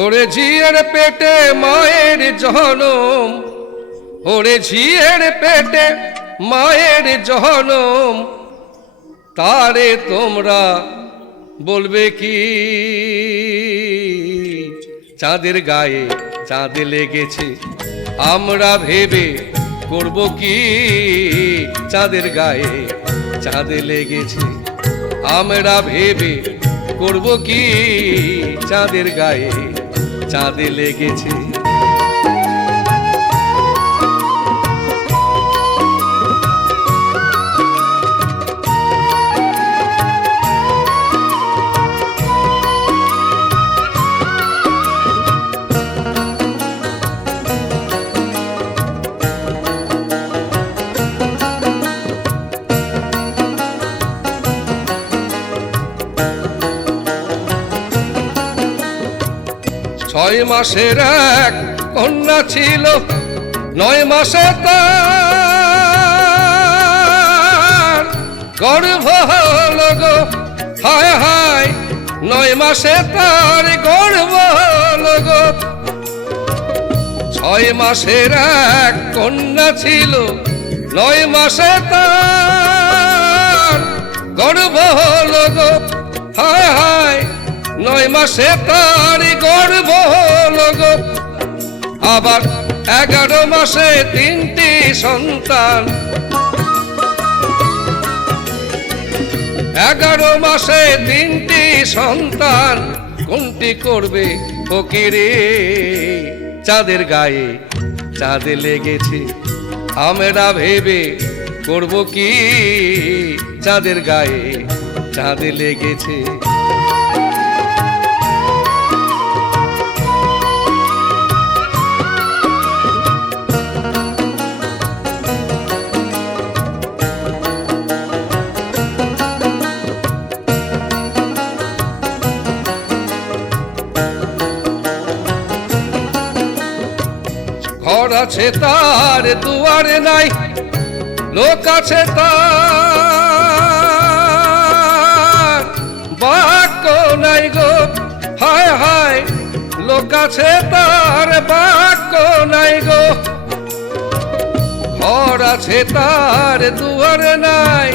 ওরে ঝিয়ের পেটে মায়ের জনম, ওরে ঝিয়ের পেটে মায়ের জনম, তারে তোমরা বলবে কি? চাঁদের গায়ে চাঁদ লেগেছে, আমরা ভেবে করব কি? চাঁদের গায়ে চাঁদ লেগেছে, আমরা ভেবে করব কি? চাঁদের গায়ে চাঁদ লেগেছে। ছয় মাসের এক কন্যা ছিল, 9 মাসে তার গর্ভ হলো গো। হায় হায়, 9 মাসে তার গর্ভ হলো গো। 6 মাসের এক কন্যা ছিল, 9 মাসে তার গর্ভ হলো গো। হায় হায়, 9 মাসে তার গর্ভ হলো গো। আবার 11 মাসে 3টি সন্তান, 11 মাসে 3টি সন্তান, কোনটি করবে ফকিরে? চাঁদের গায়ে চাঁদ লেগেছে, আমরা ভেবে করব কি? চাঁদের গায়ে চাঁদ লেগেছে। ঘর আছে তার দুয়ার নাই, লোক আছে তার বাক্য নাই গো। হায় হায়, লোক আছে তার বাক্য নাই গো। ঘর আছে তার দুয়ার নাই,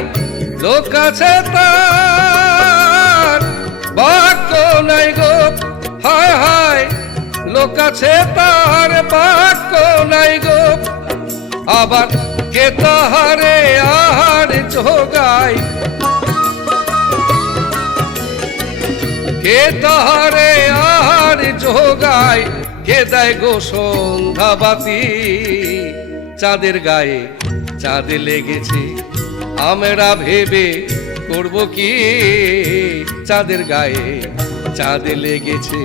লোক আছে তার বাক্য নাই গো। হায় হায়, লোক আছে তার বাক্য নাই গো। আবার কে তাহারে আহার জোগায়, কে তাহারে আহার জোগায়, কে দেয় গো সন্ধ্যা বাতি? চাঁদের গায়ে চাঁদ লেগেছে, আমরা ভেবে করব কি? চাঁদের গায়ে চাঁদ লেগেছে।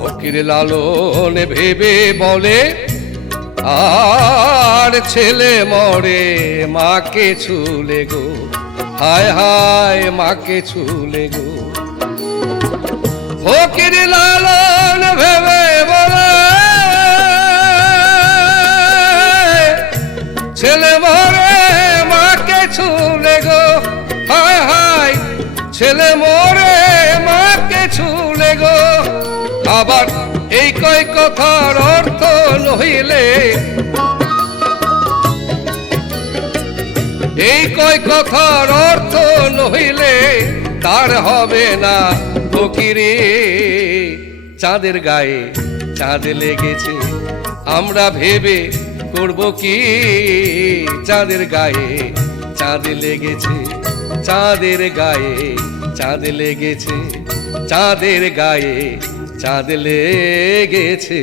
ফকির লালন ভেবে বলে, আর ছেলে মরে মাকে ছুলে গো। হায় হায়, মাকে ছুলে গো। ফকির লালন ভেবে বলে, ছেলে মরে মাকে ছুলে গো। হায় হায়, ছেলে মরে মাকে ছুলে গো। আবার এই কয় কথার অর্থ নহিলে, এই কয় কথার অর্থ নহিলে তার হবে না ফকিরে। চাঁদের গায়ে চাঁদ লেগেছে, আমরা ভেবে করব কি? চাঁদের গায়ে চাঁদ লেগেছে, চাঁদের গায়ে চাঁদ লেগেছে, চাঁদের গায়ে চাঁদ লেগেছে।